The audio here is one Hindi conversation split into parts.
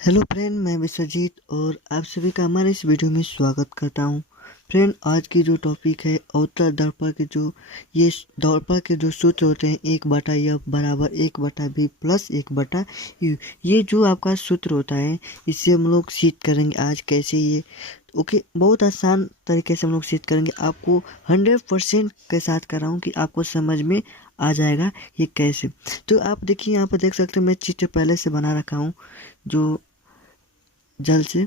हेलो फ्रेंड, मैं विश्वजीत और आप सभी का हमारे इस वीडियो में स्वागत करता हूं। फ्रेंड, आज की जो टॉपिक है अवतल दर्पण के ये दर्पण के जो सूत्र होते हैं 1/f बराबर 1/b प्लस 1/u। ये जो आपका सूत्र होता है इससे हम लोग सिद्ध करेंगे आज कैसे ये। ओके, बहुत आसान तरीके से हम लोग सिद्ध करेंगे। आपको 100% के साथ कर रहा हूँ कि आपको समझ में आ जाएगा ये कैसे। तो आप देखिए, यहाँ पर देख सकते हैं मैं चित्र पहले से बना रखा हूँ जो जल से।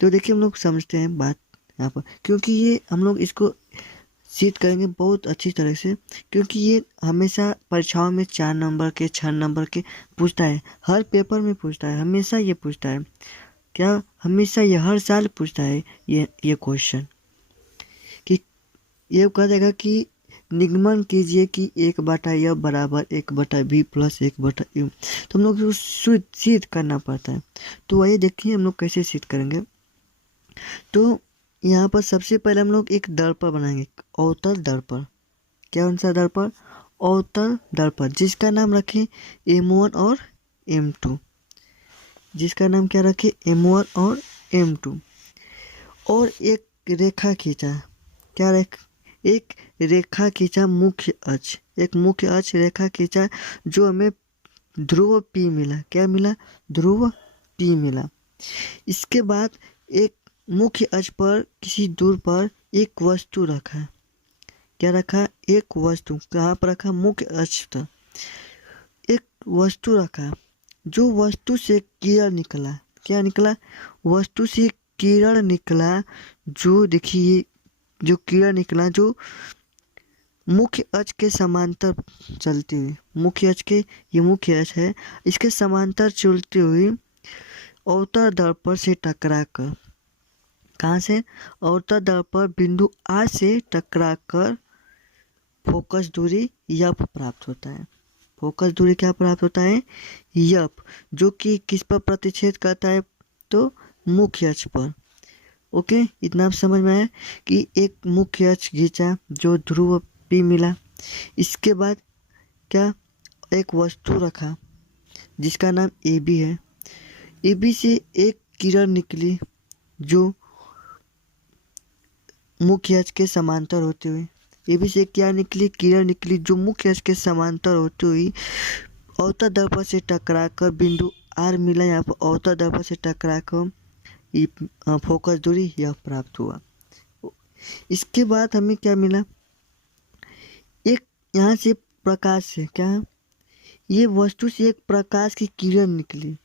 तो देखिए, हम लोग समझते हैं बात यहाँ पर, क्योंकि ये हम लोग इसको सीट करेंगे बहुत अच्छी तरह से, क्योंकि ये हमेशा परीक्षाओं में 4 नंबर के 6 नंबर के पूछता है। हर पेपर में पूछता है, हमेशा ये पूछता है। क्या हमेशा ये हर साल पूछता है ये क्वेश्चन कि ये कह देगा कि निगमन कीजिए कि 1/f बराबर 1/b प्लस 1/u। तो हम लोग इसको सिद्ध करना पड़ता है। तो वही देखिए हम लोग कैसे सिद्ध करेंगे। तो यहाँ पर सबसे पहले हम लोग एक दर्पण बनाएंगे, अवतल दर्पण। कौन सा दर्पण? अवतल दर्पण, जिसका नाम रखें M1 और M2। जिसका नाम क्या रखें? M1 और M2। और एक रेखा खींचा। क्या एक रेखा खींचा मुख्य अक्ष, एक मुख्य अक्ष रेखा खींचा जो हमें ध्रुव P मिला। क्या मिला? ध्रुव P मिला। इसके बाद एक मुख्य अक्ष पर किसी दूर पर एक वस्तु रखा। क्या रखा? एक वस्तु। कहाँ पर रखा? मुख्य अक्ष पर एक वस्तु रखा जो वस्तु से किरण निकला। क्या निकला? वस्तु से किरण निकला। जो देखिए, जो किरण निकला जो मुख्य अक्ष के समांतर चलती हुई, मुख्य अक्ष के, ये मुख्य अक्ष है, इसके समांतर चलती हुई अवतल दर्पण से टकराकर, कहाँ से? अवतल दर्पण बिंदु R से टकराकर फोकस दूरी F प्राप्त होता है। फोकस दूरी क्या प्राप्त होता है? F, जो कि किस पर प्रतिच्छेद करता है? तो मुख्य अक्ष पर। ओके, इतना आप समझ में आया कि एक मुख्य अक्ष खींचा जो ध्रुव P मिला। इसके बाद क्या? एक वस्तु रखा जिसका नाम AB है। AB से एक किरण निकली जो मुख्य अक्ष के समांतर होती हुई। AB से क्या निकली? किरण निकली जो मुख्य अक्ष के समांतर होती हुई अवतल दर्पण से टकराकर बिंदु R मिला। यहाँ पर अवतल दर्पण से टकराकर फोकस दूरी यह प्राप्त हुआ। इसके बाद हमें क्या मिला? एक यहाँ से प्रकाश से, क्या ये वस्तु से एक प्रकाश की किरण निकली।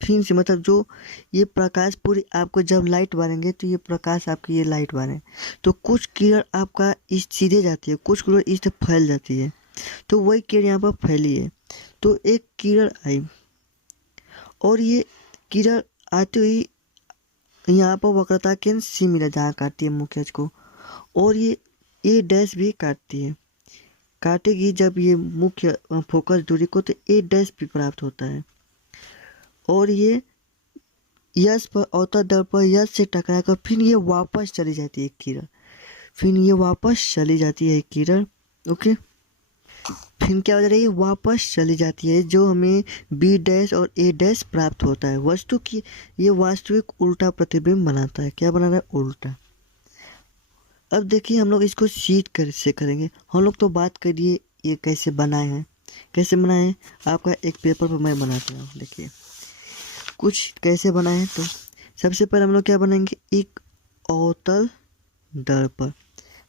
फिर से मतलब जो ये प्रकाश पूरी आपको जब लाइट मारेंगे तो ये प्रकाश आपकी ये लाइट मारे तो कुछ किरण आपका इस सीधे जाती है, कुछ किरण इस तरफ फैल जाती है। तो वही किरण यहाँ पर फैली है। तो एक किरण आई और ये किरण आती हुई यहाँ पर वक्रता केंद्र C मिला जहाँ काटती है मुख्य अक्ष को, और ये A' भी काटती है, काटेगी जब ये मुख्य फोकस दूरी को, तो A' भी प्राप्त होता है। और ये यश पर अवतल दर्पण यश से टकराकर फिर ये वापस चली जाती है किरण, फिर ये वापस चली जाती है किरण। ओके, फिर क्या हो रही है? वापस चली जाती है जो हमें B' और A' प्राप्त होता है। वस्तु की ये वास्तविक उल्टा प्रतिबिंब बनाता है। क्या बना रहा है? उल्टा। अब देखिए, हम लोग इसको सीध कैसे करेंगे। हम लोग तो बात करिए ये कैसे बनाए हैं। कैसे बनाए हैं आपका एक पेपर पर मैं बनाता हूँ। देखिए कुछ कैसे बनाए हैं। तो सबसे पहले हम लोग क्या बनाएंगे? एक अवतल दर्पण।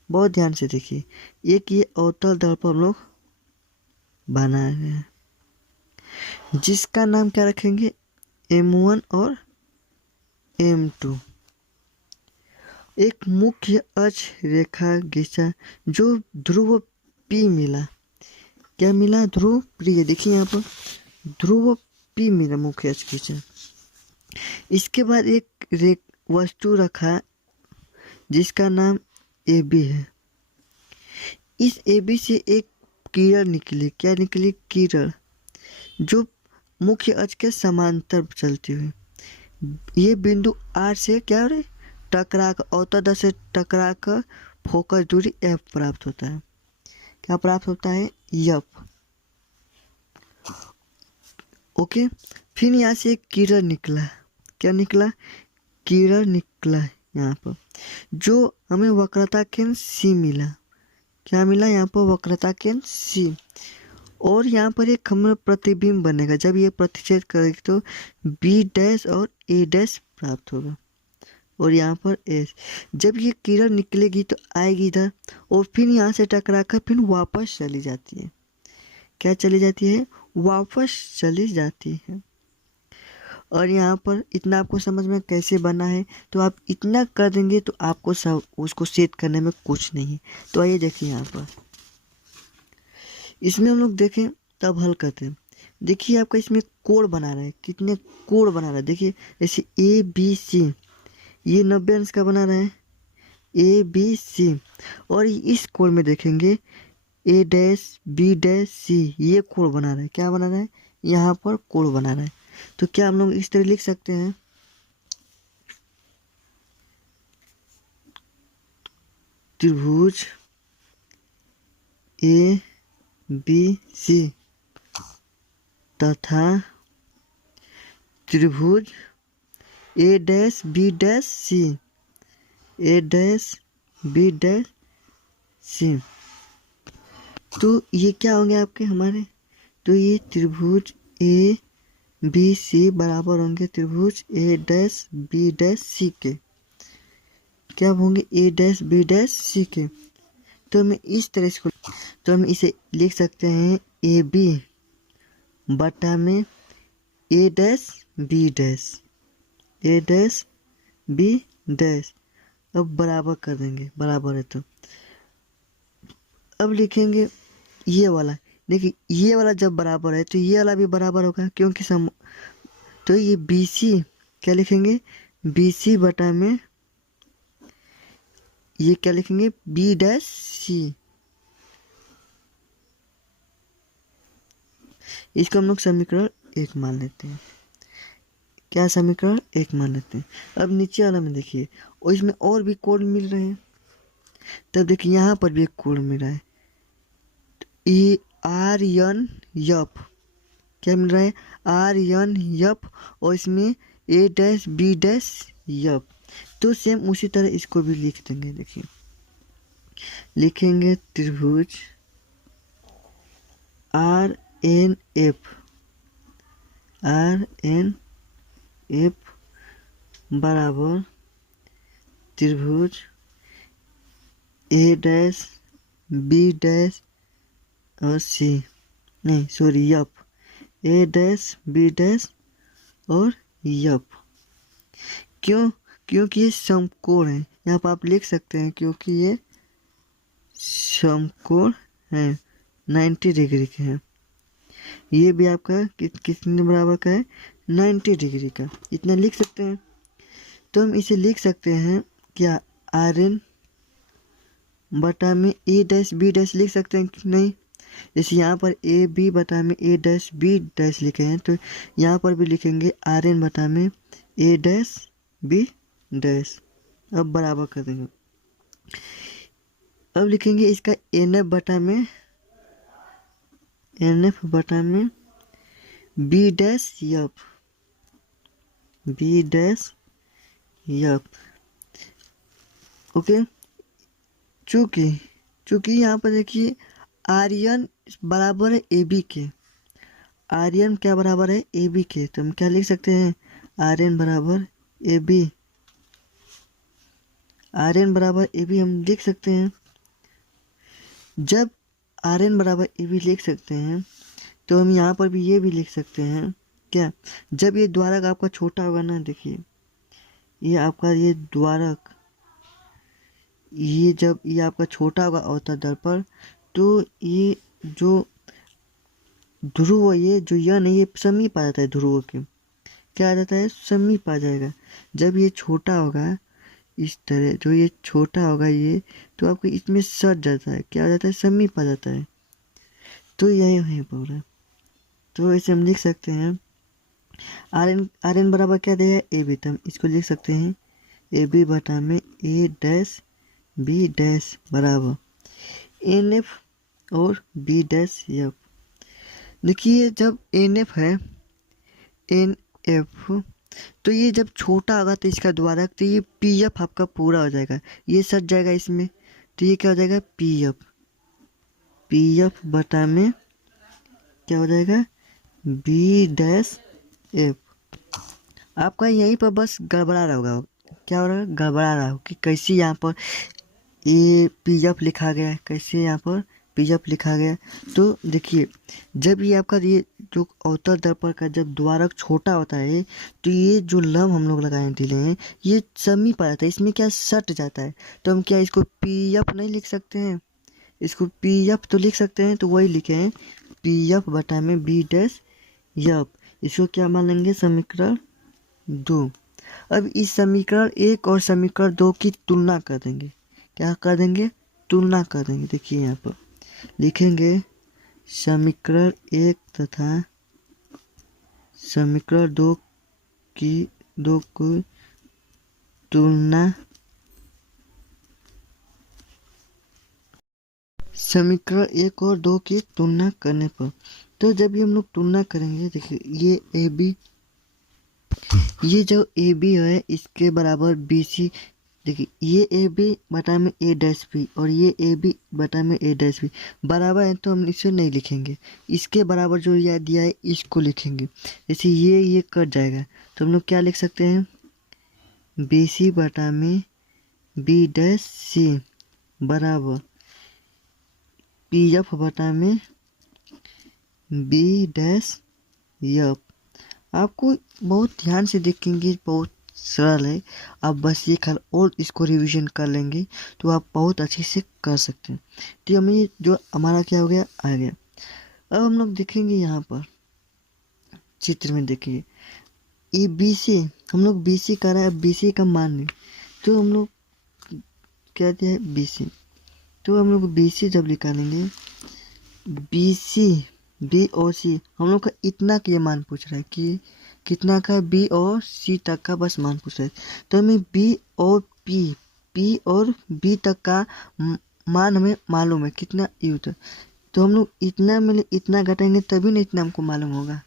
बहुत ध्यान से देखिए, एक ये अवतल दर्पण हम लोग बना रहे हैं जिसका नाम क्या रखेंगे? M1 और M2। एक मुख्य अक्ष रेखा खींचा जो ध्रुव P मिला। क्या मिला? ध्रुव P। देखिए यहाँ पर ध्रुव P मिला, मुख्य अक्ष खींचा। इसके बाद एक वस्तु रखा जिसका नाम AB है। इस AB से एक किरण निकली। क्या निकली? किरण जो मुख्य अक्ष के समांतर चलती हुई ये बिंदु R से क्या हो रही? टकराकर, अवतल से टकराकर फोकस दूरी F प्राप्त होता है। क्या प्राप्त होता है? F। ओके, फिर यहाँ से एक किरण निकला। क्या निकला, किरण निकला है यहाँ पर, जो हमें वक्रता केंद्र सी मिला। क्या मिला यहाँ पर, वक्रता केंद्र सी। और यहाँ पर एक हमें प्रतिबिंब बनेगा, जब ये प्रतिच्छेद करेगी तो बी डैश और ए डैश प्राप्त होगा। और यहाँ पर एस, जब ये किरण निकलेगी तो आएगी इधर और फिर यहाँ से टकरा कर फिर वापस चली जाती है। क्या चली जाती है, वापस चली जाती है। और यहाँ पर इतना आपको समझ में कैसे बना है, तो आप इतना कर देंगे तो आपको सब उसको सेट करने में कुछ नहीं है। तो आइए देखिए यहाँ पर, इसमें हम लोग देखें तब हल करते हैं। देखिए आपका इसमें कोण बना रहा है, कितने कोण बना रहा है, देखिए जैसे ए बी सी, ये 90 अंश का बना रहा है ए बी सी। और इस कोण में देखेंगे ए डैश बी डैश सी, ये कोण बना रहा है। क्या बना रहा है, यहाँ पर कोण बना रहा है। तो क्या हम लोग इस तरह लिख सकते हैं, त्रिभुज ए बी सी तथा त्रिभुज A dash B dash C, A dash B dash C. तो ये क्या होंगे आपके हमारे, तो ये त्रिभुज ए बी सी बराबर होंगे त्रिभुज A dash B dash C के। क्या होंगे, ए डैश बी डैश सी के। तो हमें इस तरह इसको, तो हम इसे लिख सकते हैं ए बी बटा में ए डैश बी डैश, ए डैश बी डैश। अब बराबर कर देंगे, बराबर है तो अब लिखेंगे ये वाला। देखिए ये वाला जब बराबर है तो ये वाला भी बराबर होगा, क्योंकि तो ये बी सी, क्या लिखेंगे, बी सी बटा में ये क्या लिखेंगे, बी डैश सी। इसको हम लोग समीकरण 1 मान लेते हैं। क्या समीकरण 1 मान लेते हैं। अब नीचे वाला में देखिए, और इसमें और भी कोण मिल रहे हैं। तब देखिए यहाँ पर भी एक कोण मिल रहा है, ई आर एन एफ। क्या मिल रहा है, आर एन एफ, और इसमें A dash B dash F. तो सेम उसी तरह इसको भी लिख देंगे। देखिए लिखेंगे त्रिभुज R N F, R N F बराबर त्रिभुज ए डैश बी डैश और सी, नहीं sorry F, A dash B dash और एफ। क्यों, क्योंकि ये समकोण है। यहाँ पर आप लिख सकते हैं क्योंकि ये समकोण है, 90 डिग्री के हैं। ये भी आपका कितने बराबर का है, 90 डिग्री का। इतना लिख सकते हैं। तो हम इसे लिख सकते हैं क्या, आर एन बटा में ए डैश बी डैश लिख सकते हैं कि नहीं। जैसे यहाँ पर ए बी बटा में ए डैश बी डैश लिखे हैं, तो यहाँ पर भी लिखेंगे आर एन बटा में ए डैश बी डैश। अब बराबर कर देंगे। अब लिखेंगे इसका एन एफ बटा में, एन एफ बटा में B dash F, B dash F. Okay, चूंकि यहाँ पर देखिए आर्यन बराबर है ए बी के, आर्यन क्या बराबर है ए बी के। तो हम क्या लिख सकते हैं, आर्यन बराबर ए बी, आर्यन बराबर ए बी हम लिख सकते हैं। जब आर्यन बराबर ए बी लिख सकते हैं तो हम यहाँ पर भी ये भी लिख सकते हैं क्या, जब ये द्वारक आपका छोटा होगा ना, देखिए ये आपका ये द्वारक, ये जब ये आपका छोटा होगा अवतल दर्पण, तो ये जो ध्रुव, ये जो यन है ये समीप आ जाता है ध्रुव के। क्या आ जाता है, समीप आ जाएगा। जब ये छोटा होगा इस तरह, जो ये छोटा होगा ये, तो आपको इसमें सट जाता है, क्या आ जाता है, समीप आ जाता है। तो यही है पूरा। तो इसे हम लिख सकते हैं आर एन बराबर क्या देगा, ए बी। तो हम इसको लिख सकते हैं ए बी बटा में ए डैश बी डैश बराबर एन एफ और बी डैश एफ। देखिए जब एन एफ है, एन एफ तो ये जब छोटा होगा तो इसका द्वारक, तो ये पी एफ आपका पूरा हो जाएगा, ये सट जाएगा इसमें, तो ये क्या हो जाएगा पी एफ बटा में क्या हो जाएगा बी डैश एफ। आपका यहीं पर बस गड़बड़ा रहा होगा, क्या हो रहा है गड़बड़ा रहा हो कि कैसे यहाँ पर ये पी एफ लिखा गया है, कैसे यहाँ पर पी एफ लिखा गया। तो देखिए जब ये आपका ये जो अवतल दर्पण का जब द्वारक छोटा होता है तो ये जो लम्ब हम लोग लगाए दिले हैं ये समीप आ जाता है, इसमें क्या सट जाता है। तो हम क्या इसको पी एफ नहीं लिख सकते हैं, इसको पी एफ तो लिख सकते हैं, तो वही लिखे हैं पी एफ बटा में बी डैश एफ। इसको क्या मान लेंगे समीकरण 2। अब इस समीकरण 1 और समीकरण 2 की तुलना कर देंगे, क्या कर देंगे तुलना कर देंगे। देखिए यहाँ पर लिखेंगे समीकरण 1 तथा समीकरण 2 की तुलना, समीकरण 1 और 2 की तुलना करने पर, तो जब ये हम लोग तुलना करेंगे देखिए ये ए बी, ये जो ए बी है इसके बराबर बी सी, देखिए ये ए बी बटा में ए डैश बी और ये ए बी बटा में ए डैश बी बराबर है, तो हम इसे नहीं लिखेंगे, इसके बराबर जो यह दिया है इसको लिखेंगे। जैसे ये कट जाएगा तो हम लोग क्या लिख सकते हैं बी सी बटा में बी डैश सी बराबर पी एफ बटा में बी डैश एफ। आपको बहुत ध्यान से देखेंगे, बहुत सरल है, आप बस ये कल और इसको रिवीजन कर लेंगे तो आप बहुत अच्छे से कर सकते हैं। तो हमें जो हमारा क्या हो गया आ गया। अब हम लोग देखेंगे यहाँ पर चित्र में देखिए ये बी सी, हम लोग बी सी कर रहे हैं, बी सी का मान नहीं, तो हम लोग क्या दिया है बी सी, तो हम लोग बी सी जब निकालेंगे बी सी बी और सी, हम लोग का इतना का ये मान पूछ रहा है कि कितना का बी और सी तक का बस मान पूछ रहा है। तो हमें बी और पी और बी तक का मान हमें मालूम है कितना यू था, तो हम लोग इतना में इतना घटाएंगे तभी ना इतना हमको मालूम होगा।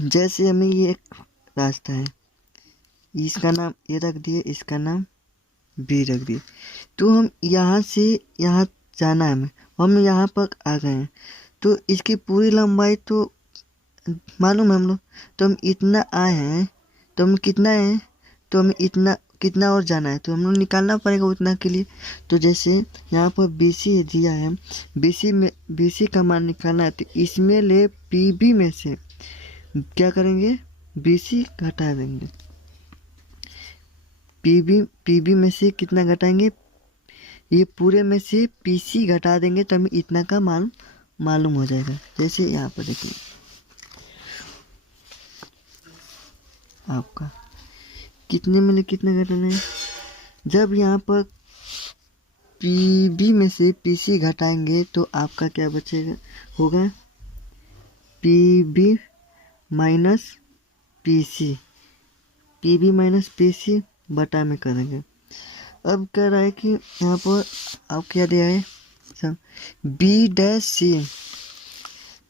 जैसे हमें ये एक रास्ता है, इसका नाम ए रख दिए, इसका नाम बी रख दिए, तो हम यहाँ से यहाँ जाना है, हम यहाँ पर आ गए हैं, तो इसकी पूरी लंबाई तो मालूम है हम लोग, तो हम इतना आए हैं, तो हम कितना है, तो हमें इतना कितना और जाना है, तो हम लोग निकालना पड़ेगा उतना के लिए। तो जैसे यहाँ पर बी सी दिया है, बी सी का मान निकालना है, तो इसमें ले पी बी में से क्या करेंगे बी सी घटा देंगे, पी बी में से कितना घटाएंगे, ये पूरे में से पी सी घटा देंगे तो हमें इतना का मान मालूम हो जाएगा। जैसे यहाँ पर देखिए आपका कितने में कितना घटाना है, जब यहाँ पर पी बी में से पी सी घटाएंगे तो आपका क्या बचेगा होगा P B minus P C, P B minus P C बटा में करेंगे। अब कह रहा है कि यहाँ पर आप क्या दिया है सब बी डैश सी,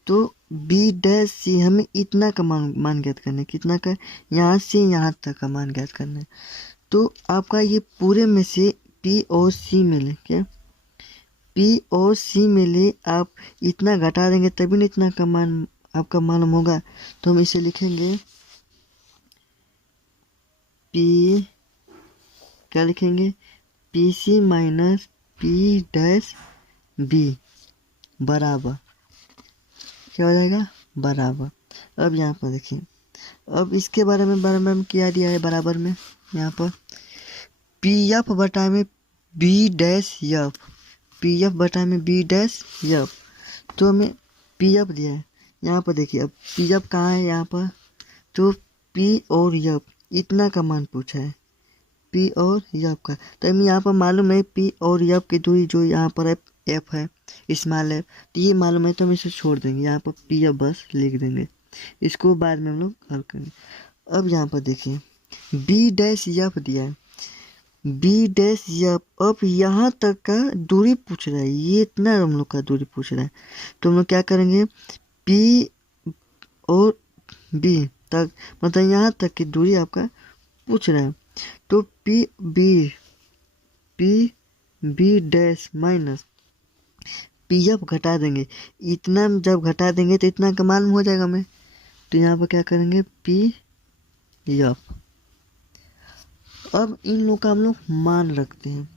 तो बी डैश सी हमें इतना का मान ज्ञात करना है, कितना का यहाँ से यहाँ तक का मान ज्ञात करना है। तो आपका ये पूरे में से पी और सी में ले, क्या पी और सी में ले आप इतना घटा देंगे तभी ना इतना का मान आपका मालूम होगा। तो हम इसे लिखेंगे पी, क्या लिखेंगे P C minus P dash B बराबर क्या हो जाएगा बराबर। अब यहाँ पर देखिए, अब इसके बारे में क्या दिया है बराबर में, यहाँ पर पी एफ बटा में B dash F, P F बटा में बी डैश एफ, तो हमें पी एफ दिया है। यहाँ पर देखिए अब पी एफ कहाँ है यहाँ पर, तो पी और एफ इतना का मान पूछा है, पी और एफ का, तो हमें यहाँ पर मालूम है पी और एफ की दूरी जो यहाँ पर है एफ है स्मॉल एफ, तो ये मालूम है तो हम इसे छोड़ देंगे, यहाँ पर पी एफ बस लिख देंगे, इसको बाद में हम लोग हल करेंगे। अब यहाँ पर देखिए बी डैश एफ दिया है, बी डैश एफ, अब यहाँ तक का दूरी पूछ रहा है, ये इतना हम लोग का दूरी पूछ रहा है, तो हम लोग क्या करेंगे पी और बी तक, मतलब यहाँ तक की दूरी आपका पूछ रहा है। तो P B dash minus P F घटा देंगे, इतना जब घटा देंगे तो इतना का मालूम हो जाएगा हमें। तो यहाँ पर क्या करेंगे, पी एफ। अब इन लोग का हम लोग मान रखते हैं,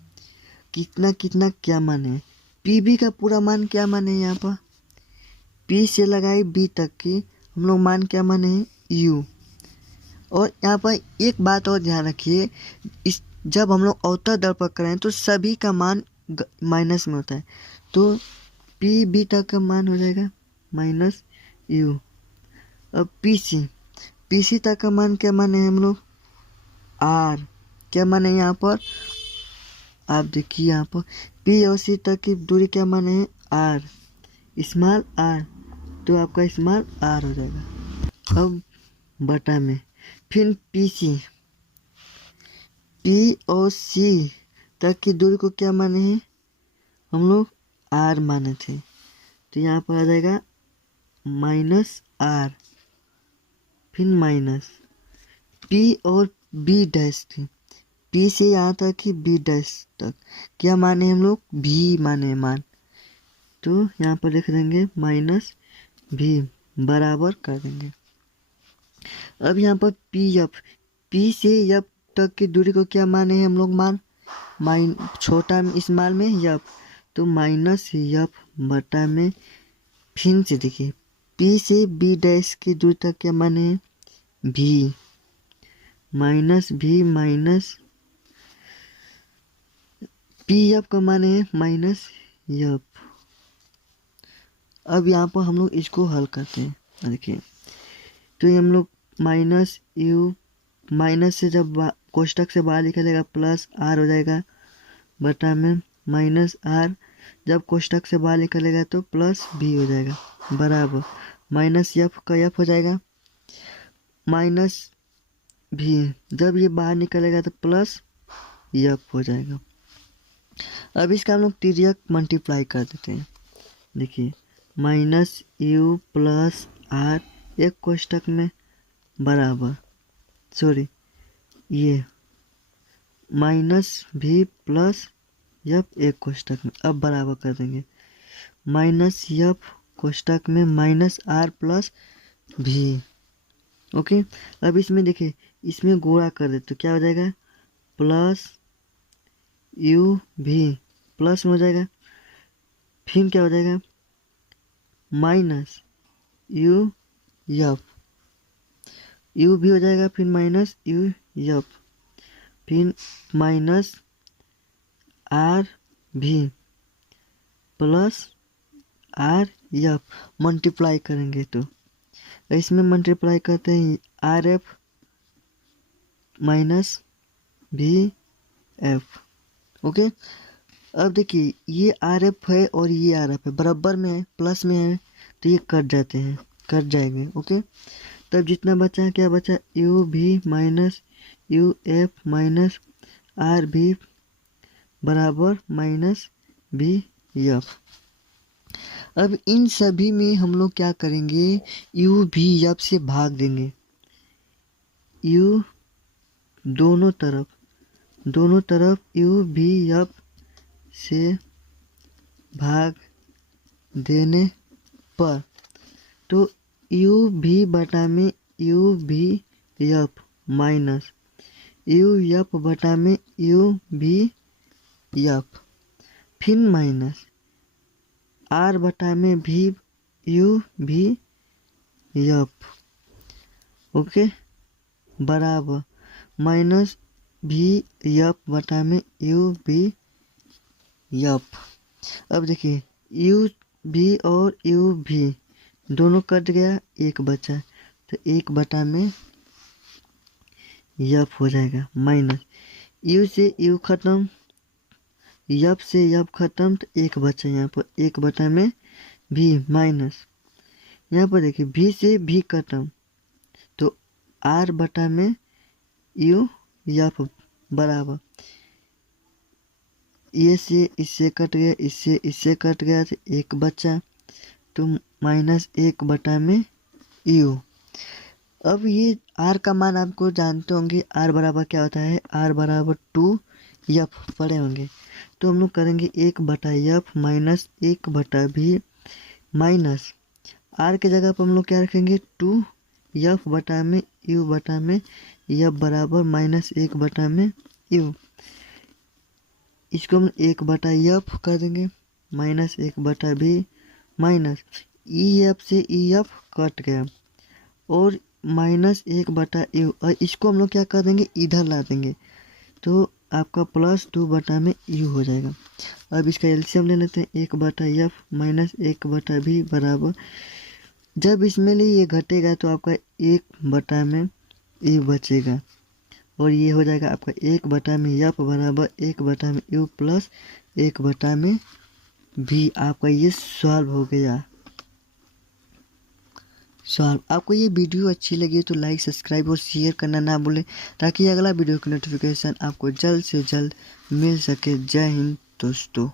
कितना कितना क्या मान है। पी बी का पूरा मान क्या मान है, यहाँ पर पी से लगाई बी तक की हम लोग मान क्या माने हैं, यू। और यहाँ पर एक बात और ध्यान रखिए, इस जब हम लोग अवतल दर्पण करें तो सभी का मान माइनस में होता है। तो पी बी तक का मान हो जाएगा माइनस यू। अब पी सी तक का मान क्या माने हैं हम लोग, आर। क्या माने यहाँ पर, आप देखिए यहाँ पर पी और सी तक की दूरी क्या माने हैं, आर, स्मॉल आर। तो आपका स्मॉल आर हो जाएगा। अब बटा में फिर पी और सी तक की दूरी को क्या माने हैं हम लोग, आर माने थे। तो यहाँ पर आ जाएगा माइनस आर, फिर माइनस पी और बी डैश थी, पी से यहाँ तक कि बी डैश तक क्या माने हम लोग, भी माने मान। तो यहाँ पर लिख देंगे माइनस भी बराबर कर देंगे। अब यहाँ पर पी से एफ तक की दूरी को क्या माने हैं हम लोग, मान छोटा स्मॉल में एफ। तो माइनस एफ बटा में फिर से देखिए पी से बी डैश की दूरी तक क्या माने हैं, भी, माइनस भी माइनस पी एफ का माने है माइनस एफ। अब यहाँ पर हम लोग इसको हल करते हैं, देखिए तो ये हम लोग माइनस यू, माइनस से जब कोष्टक से बाहर निकलेगा प्लस आर हो जाएगा, बटा में माइनस आर जब कोष्टक से बाहर निकलेगा तो प्लस भी हो जाएगा, बराबर माइनस एफ का एफ हो जाएगा, माइनस भी जब ये बाहर निकलेगा तो प्लस एफ हो जाएगा। अब इसका हम लोग तिर्यक मल्टीप्लाई कर देते हैं, देखिए माइनस यू प्लस आर एक कोष्टक में बराबर, सॉरी ये माइनस भी प्लस एफ एक कोष्टक में, अब बराबर कर देंगे माइनस एफ कोष्टक में माइनस आर प्लस भी। ओके, अब इसमें देखिए इसमें गुणा कर दे तो क्या हो जाएगा, प्लस यू भी प्लस में हो जाएगा, फिर क्या हो जाएगा माइनस यू एफ, यू भी हो जाएगा, फिर माइनस यू एफ, फिर माइनस आर भी प्लस आर एफ, मल्टीप्लाई करेंगे तो इसमें मल्टीप्लाई करते हैं आर एफ माइनस भी एफ। ओके, अब देखिए ये आर एफ है और ये आर एफ है, बराबर में है, प्लस में है, तो ये कट जाते हैं, कट जाएंगे। ओके, तब जितना बचा क्या बचा, U B minus U F minus R B बराबर माइनस भी एफ। अब इन सभी में हम लोग क्या करेंगे, यू भी एफ से भाग देंगे, यू दोनों तरफ यू भी एफ से भाग देने पर, तो यू भी बटा में यू भी एफ माइनस यू एफ बटा में यू भी एफ, फिर माइनस आर बटा में भी यू भी एफ। ओके, बराबर माइनस भी एफ बटा में यू भी एफ। अब देखिए यू भी और यू भी दोनों कट गया, एक बचा, तो एक बटा में एफ हो जाएगा, माइनस यू से यू खत्म, एफ से एफ खत्म, तो एक बचा यहाँ पर, एक बटा में भी माइनस यहाँ पर देखिए भी से भी खत्म, तो आर बटा में यू एफ बराबर ये से इससे कट गया, इससे कट गया, तो एक बचा, तो माइनस एक बटा में यू। अब ये आर का मान आपको जानते होंगे, आर बराबर क्या होता है, आर बराबर 2f पढ़े होंगे। तो हम लोग करेंगे 1/f minus 1/v minus are की जगह पर हम लोग क्या रखेंगे 2f बटा में u बटा में f बराबर माइनस 1 में u। इसको हम 1/f कर देंगे माइनस 1/v माइनस EF से EF कट गया और माइनस 1/u, और इसको हम लोग क्या कर देंगे इधर ला देंगे, तो आपका प्लस 2 में u हो जाएगा। अब इसका एलसीएम ले लेते हैं, 1/f माइनस 1/v बराबर, जब इसमें लिए ये घटेगा तो आपका 1 में u बचेगा और ये हो जाएगा आपका 1 में f बराबर 1 में u प्लस 1 में v। आपका ये सॉल्व हो गया। आपको ये वीडियो अच्छी लगी तो लाइक सब्सक्राइब और शेयर करना ना भूलें, ताकि अगला वीडियो की नोटिफिकेशन आपको जल्द से जल्द मिल सके। जय हिंद दोस्तों।